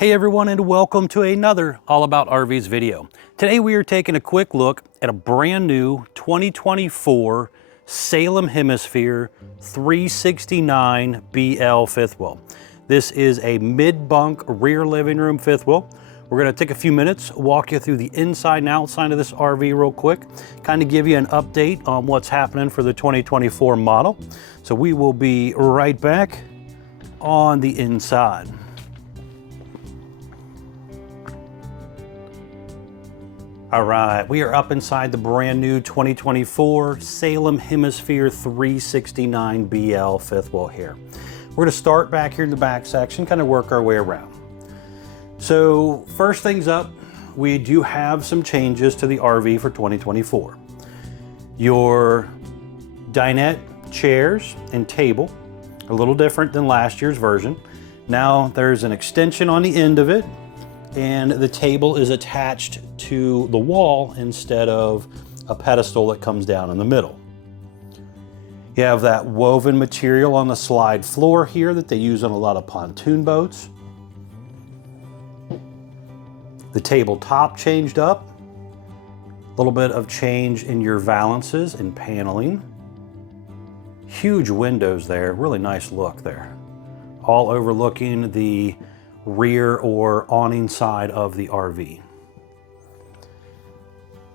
Hey everyone, and welcome to another All About RVs video. Today we are taking a quick look at a brand new 2024 Salem Hemisphere 369BL fifth wheel. This is a mid-bunk rear living room fifth wheel. We're gonna take a few minutes, walk you through the inside and outside of this RV real quick, kind of give you an update on what's happening for the 2024 model. So we will be right back on the inside. All right, we are up inside the brand new 2024 Salem Hemisphere 369BL fifth wheel here. We're gonna start back here in the back section, kind of work our way around. So first things up, we do have some changes to the RV for 2024. Your dinette chairs and table are a little different than last year's version. Now there's an extension on the end of it, and the table is attached to the wall instead of a pedestal that comes down in the middle. You have that woven material on the slide floor here that they use on a lot of pontoon boats. The tabletop changed up. A little bit of change in your valances and paneling. Huge windows there, really nice look there. All overlooking the rear or awning side of the RV.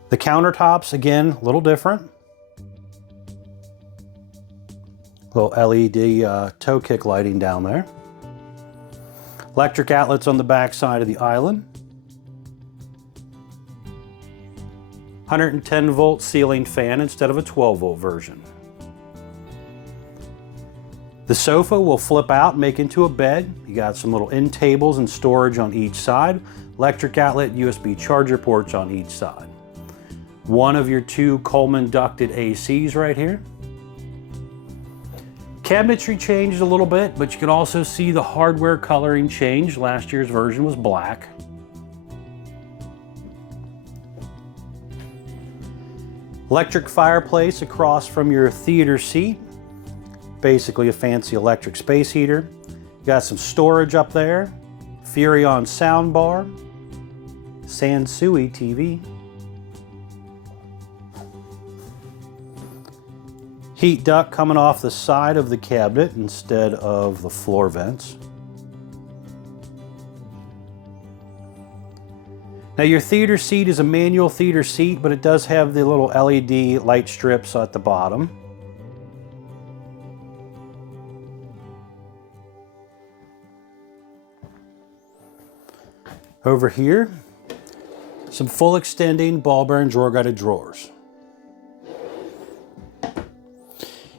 The countertops, again, a little different. Little LED toe kick lighting down there. Electric outlets on the back side of the island. 110 volt ceiling fan instead of a 12 volt version. The sofa will flip out and make into a bed. You got some little end tables and storage on each side. Electric outlet, USB charger ports on each side. One of your two Coleman ducted ACs right here. Cabinetry changed a little bit, but you can also see the hardware coloring change. Last year's version was black. Electric fireplace across from your theater seat. Basically a fancy electric space heater. You got some storage up there. Furrion sound bar. Sansui TV. Heat duct coming off the side of the cabinet instead of the floor vents. Now your theater seat is a manual theater seat, but it does have the little LED light strips at the bottom. Over here, some full extending ball bearing drawer guided drawers.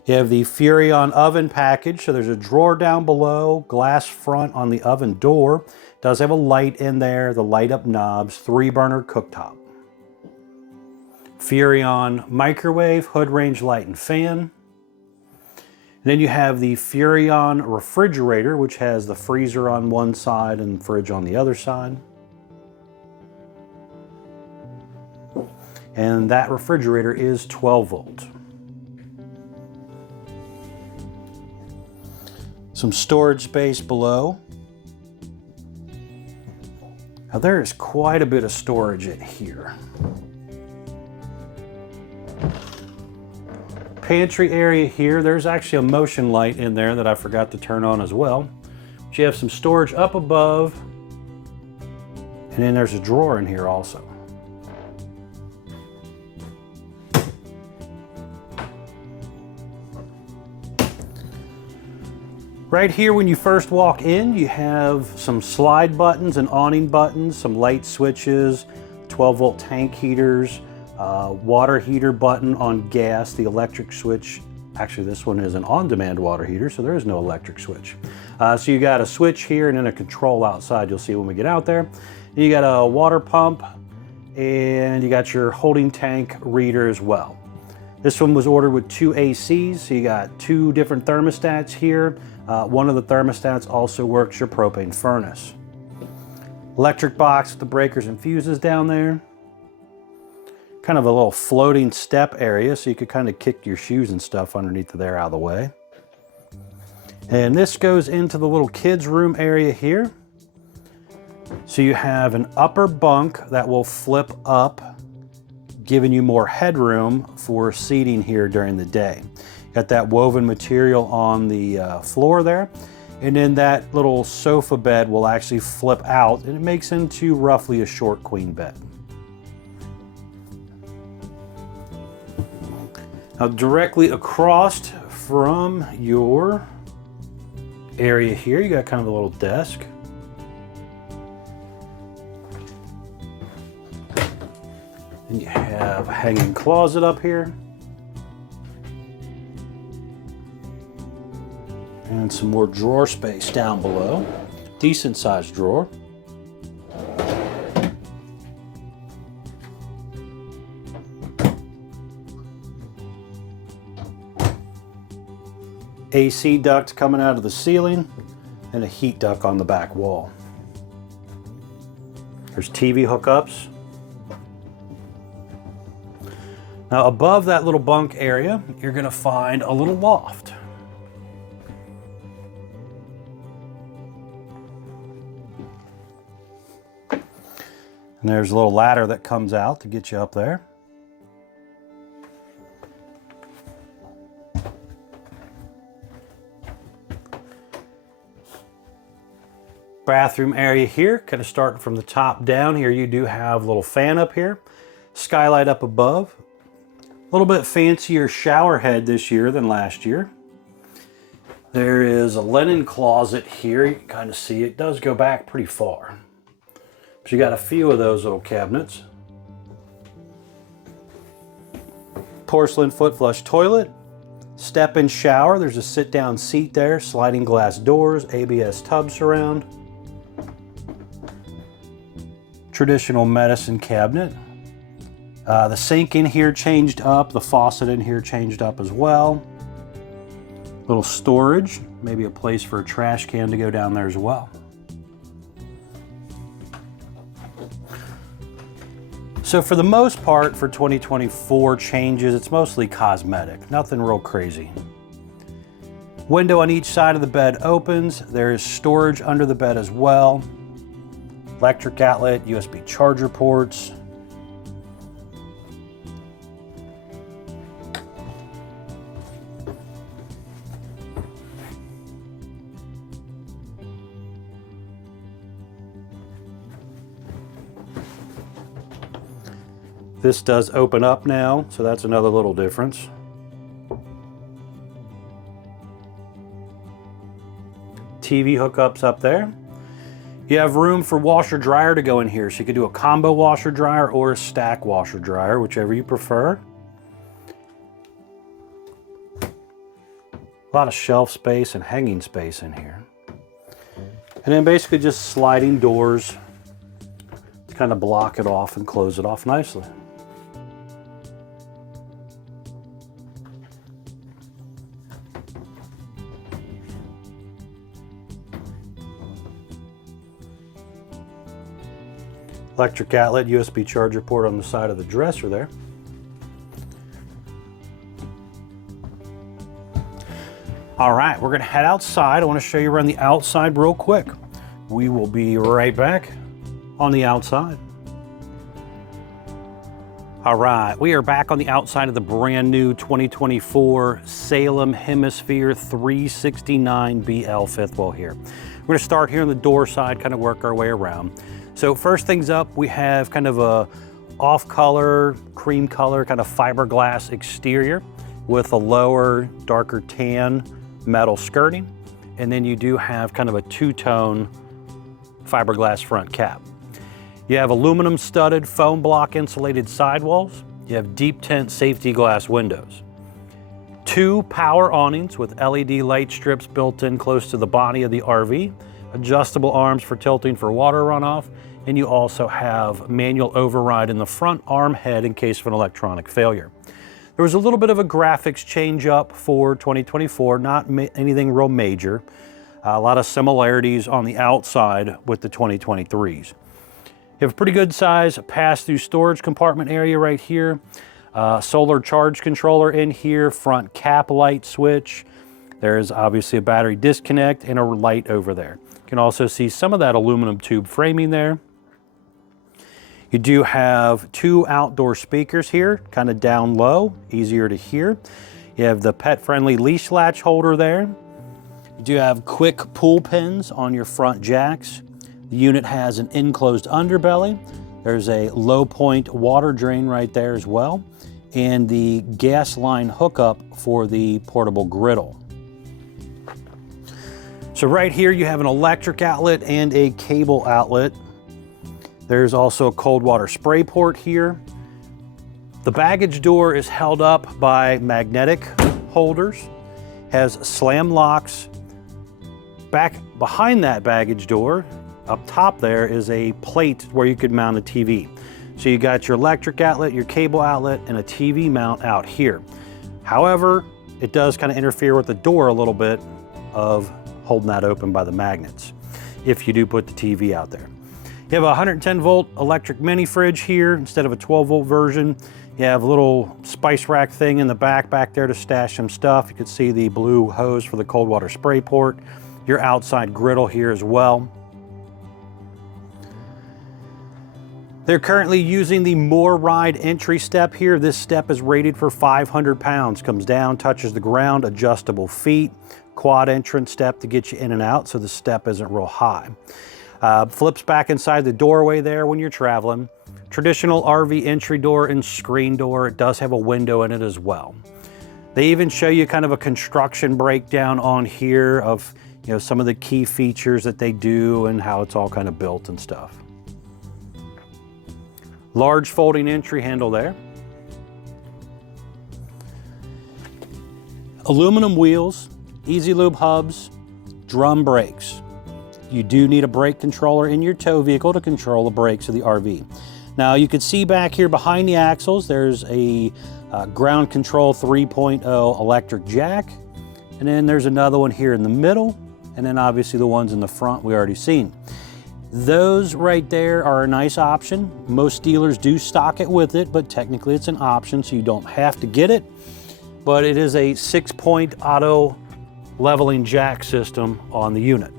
You have the Furrion oven package, so there's a drawer down below, glass front on the oven door. It does have a light in there, the light up knobs, 3-burner cooktop. Furrion microwave, hood range light and fan. And then you have the Furrion refrigerator, which has the freezer on one side and fridge on the other side. And that refrigerator is 12 volt. Some storage space below. Now there is quite a bit of storage in here. Pantry area here, there's actually a motion light in there that I forgot to turn on as well. But you have some storage up above, and then there's a drawer in here also. Right here when you first walk in, you have some slide buttons and awning buttons, some light switches, 12 volt tank heaters, water heater button on gas, the electric switch. Actually, this one is an on-demand water heater, so there is no electric switch. So you got a switch here and then a control outside, you'll see when we get out there. And you got a water pump and you got your holding tank reader as well. This one was ordered with 2 ACs, so you got 2 different thermostats here. One of the thermostats also works your propane furnace. Electric box with the breakers and fuses down there. Kind of a little floating step area, so you could kind of kick your shoes and stuff underneath there out of the way. And this goes into the little kids room area here. So you have an upper bunk that will flip up, giving you more headroom for seating here during the day. Got that woven material on the floor there. And then that little sofa bed will actually flip out and it makes into roughly a short queen bed. Now directly across from your area here, you got kind of a little desk. And you have a hanging closet up here. And some more drawer space down below. Decent sized drawer. AC duct coming out of the ceiling and a heat duct on the back wall. There's TV hookups. Now above that little bunk area, you're going to find a little loft. And there's a little ladder that comes out to get you up there. Bathroom area here, kind of starting from the top down here, you do have a little fan up here, skylight up above. A little bit fancier shower head this year than last year. There is a linen closet here. You can kind of see it does go back pretty far. But you got a few of those little cabinets. Porcelain foot flush toilet, step-in shower. There's a sit-down seat there, sliding glass doors, ABS tub surround. Traditional medicine cabinet. The sink in here changed up, the faucet in here changed up as well. Little storage, maybe a place for a trash can to go down there as well. So for the most part for 2024 changes, it's mostly cosmetic, nothing real crazy. Window on each side of the bed opens. There is storage under the bed as well. Electric outlet, USB charger ports. This does open up now, so that's another little difference. TV hookups up there. You have room for washer dryer to go in here, so you could do a combo washer dryer or a stack washer dryer, whichever you prefer. A lot of shelf space and hanging space in here. And then basically just sliding doors to kind of block it off and close it off nicely. Electric outlet, USB charger port on the side of the dresser there. All right, we're gonna head outside. I wanna show you around the outside real quick. We will be right back on the outside. All right, we are back on the outside of the brand new 2024 Salem Hemisphere 369BL fifth wheel here. We're gonna start here on the door side, kind of work our way around. So first things up, we have kind of a off-color, cream color, kind of fiberglass exterior with a lower, darker tan metal skirting. And then you do have kind of a two-tone fiberglass front cap. You have aluminum studded foam block insulated sidewalls. You have deep tint safety glass windows. 2 power awnings with LED light strips built in close to the body of the RV. Adjustable arms for tilting for water runoff, and you also have manual override in the front arm head in case of an electronic failure. There was a little bit of a graphics change up for 2024, not anything real major. A lot of similarities on the outside with the 2023s. You have a pretty good size pass-through storage compartment area right here. Solar charge controller in here, front cap light switch. There's obviously a battery disconnect and a light over there. You can also see some of that aluminum tube framing there. You do have 2 outdoor speakers here, kind of down low, easier to hear. You have the pet-friendly leash latch holder there. You do have quick pull pins on your front jacks. The unit has an enclosed underbelly. There's a low point water drain right there as well, and the gas line hookup for the portable griddle. So right here you have an electric outlet and a cable outlet. There's also a cold water spray port here. The baggage door is held up by magnetic holders, has slam locks. Back behind that baggage door, up top there, is a plate where you could mount a TV. So you got your electric outlet, your cable outlet, and a TV mount out here. However, it does kind of interfere with the door a little bit of holding that open by the magnets, if you do put the TV out there. You have a 110 volt electric mini fridge here instead of a 12 volt version. You have a little spice rack thing in the back there to stash some stuff. You can see the blue hose for the cold water spray port. Your outside griddle here as well. They're currently using the More Ride entry step here. This step is rated for 500 pounds. Comes down, touches the ground, adjustable feet. Quad entrance step to get you in and out so the step isn't real high. Flips back inside the doorway there when you're traveling. Traditional RV entry door and screen door. It does have a window in it as well. They even show you kind of a construction breakdown on here of, you know, some of the key features that they do and how it's all kind of built and stuff. Large folding entry handle there. Aluminum wheels, easy lube hubs, drum brakes. You do need a brake controller in your tow vehicle to control the brakes of the RV. Now you can see back here behind the axles, there's a ground control 3.0 electric jack. And then there's another one here in the middle. And then obviously the ones in the front we already seen. Those right there are a nice option. Most dealers do stock it with it, but technically it's an option, so you don't have to get it. But it is a 6-point auto leveling jack system on the unit.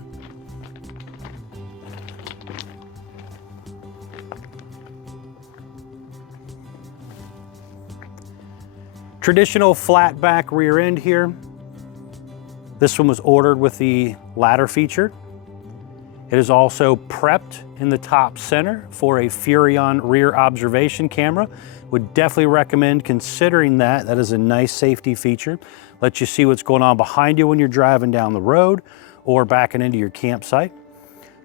Traditional flat back rear end here. This one was ordered with the ladder feature. It is also prepped in the top center for a Furrion rear observation camera. Would definitely recommend considering that. That is a nice safety feature. Lets you see what's going on behind you when you're driving down the road or backing into your campsite.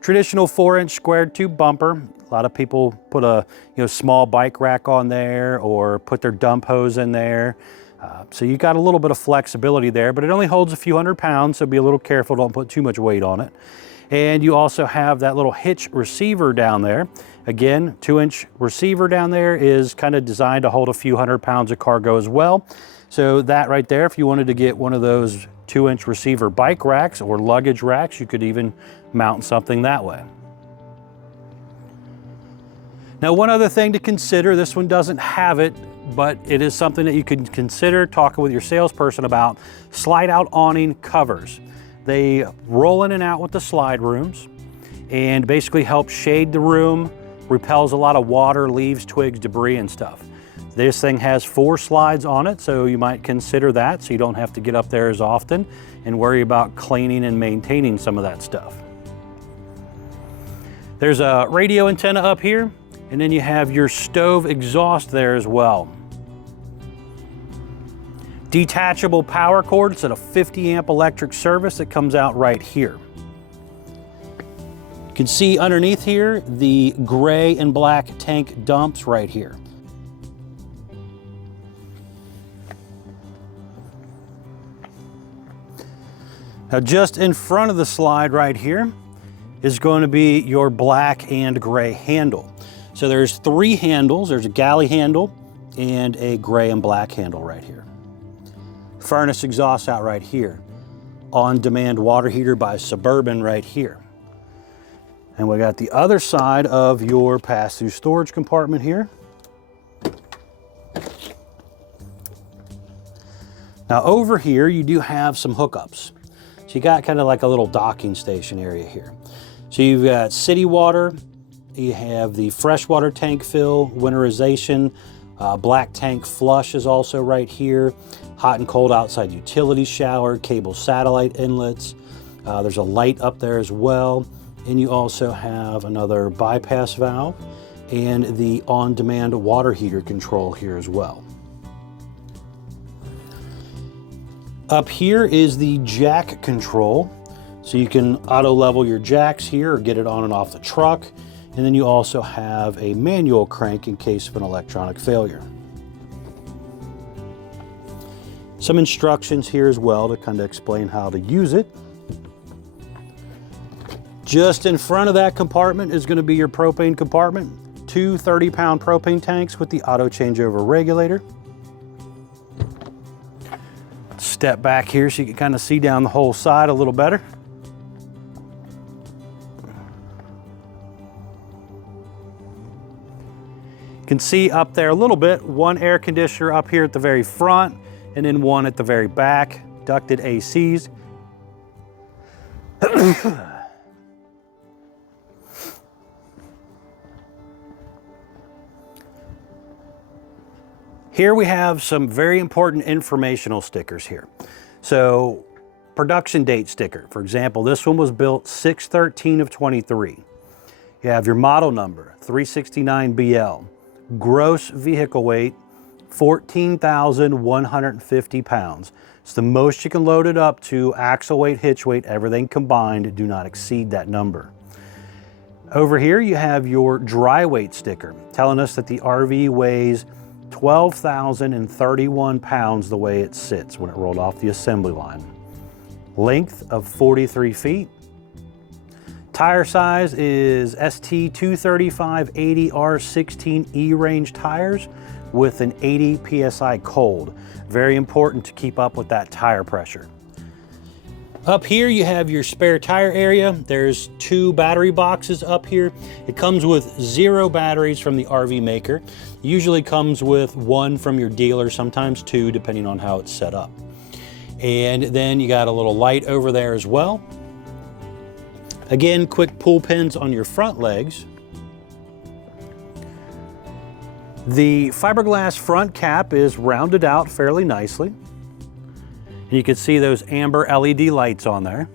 Traditional 4-inch squared tube bumper. A lot of people put a small bike rack on there or put their dump hose in there. So you got a little bit of flexibility there, but it only holds a few hundred pounds, so be a little careful, don't put too much weight on it. And you also have that little hitch receiver down there. Again, 2-inch receiver down there is kind of designed to hold a few hundred pounds of cargo as well. So that right there, if you wanted to get one of those 2-inch receiver bike racks or luggage racks, you could even mount something that way. Now, one other thing to consider, this one doesn't have it, but it is something that you can consider talking with your salesperson about: slide out awning covers. They roll in and out with the slide rooms and basically help shade the room, repels a lot of water, leaves, twigs, debris and stuff. This thing has 4 slides on it, so you might consider that so you don't have to get up there as often and worry about cleaning and maintaining some of that stuff. There's a radio antenna up here, and then you have your stove exhaust there as well. Detachable power cord. It's at a 50 amp electric service that comes out right here. You can see underneath here the gray and black tank dumps right here. Now just in front of the slide right here is going to be your black and gray handle. So there's 3 handles. There's a galley handle and a gray and black handle right here. Furnace exhaust out right here. On-demand water heater by Suburban right here. And we got the other side of your pass-through storage compartment here. Now over here you do have some hookups. So you got kind of like a little docking station area here. So you've got city water, you have the freshwater tank fill, winterization, black tank flush is also right here, hot and cold outside utility shower, cable satellite inlets. There's a light up there as well. And you also have another bypass valve and the on-demand water heater control here as well. Up here is the jack control. So you can auto level your jacks here or get it on and off the truck. And then you also have a manual crank in case of an electronic failure. Some instructions here as well to kind of explain how to use it. Just in front of that compartment is going to be your propane compartment. Two 30-pound propane tanks with the auto changeover regulator. Step back here so you can kind of see down the whole side a little better. You can see up there a little bit, one air conditioner up here at the very front and then one at the very back, ducted ACs. Here we have some very important informational stickers here. So, production date sticker. For example, this one was built 6/13 of 23. You have your model number, 369BL. Gross vehicle weight, 14,150 pounds. It's the most you can load it up to, axle weight, hitch weight, everything combined. Do not exceed that number. Over here you have your dry weight sticker, telling us that the RV weighs 12,031 pounds the way it sits when it rolled off the assembly line. Length of 43 feet. Tire size is ST 235/80 R16E range tires with an 80 PSI cold. Very important to keep up with that tire pressure. Up here you have your spare tire area. There's 2 battery boxes up here. It comes with 0 batteries from the RV maker. Usually comes with 1 from your dealer, sometimes 2 depending on how it's set up. And then you got a little light over there as well. Again, quick pull pins on your front legs. The fiberglass front cap is rounded out fairly nicely. And you can see those amber LED lights on there.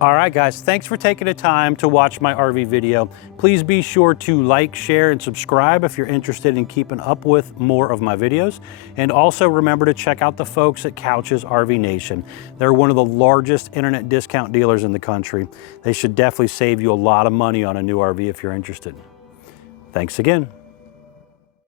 All right, guys, thanks for taking the time to watch my RV video. Please be sure to like, share, and subscribe if you're interested in keeping up with more of my videos. And also remember to check out the folks at Couch's RV Nation. They're one of the largest internet discount dealers in the country. They should definitely save you a lot of money on a new RV if you're interested. Thanks again.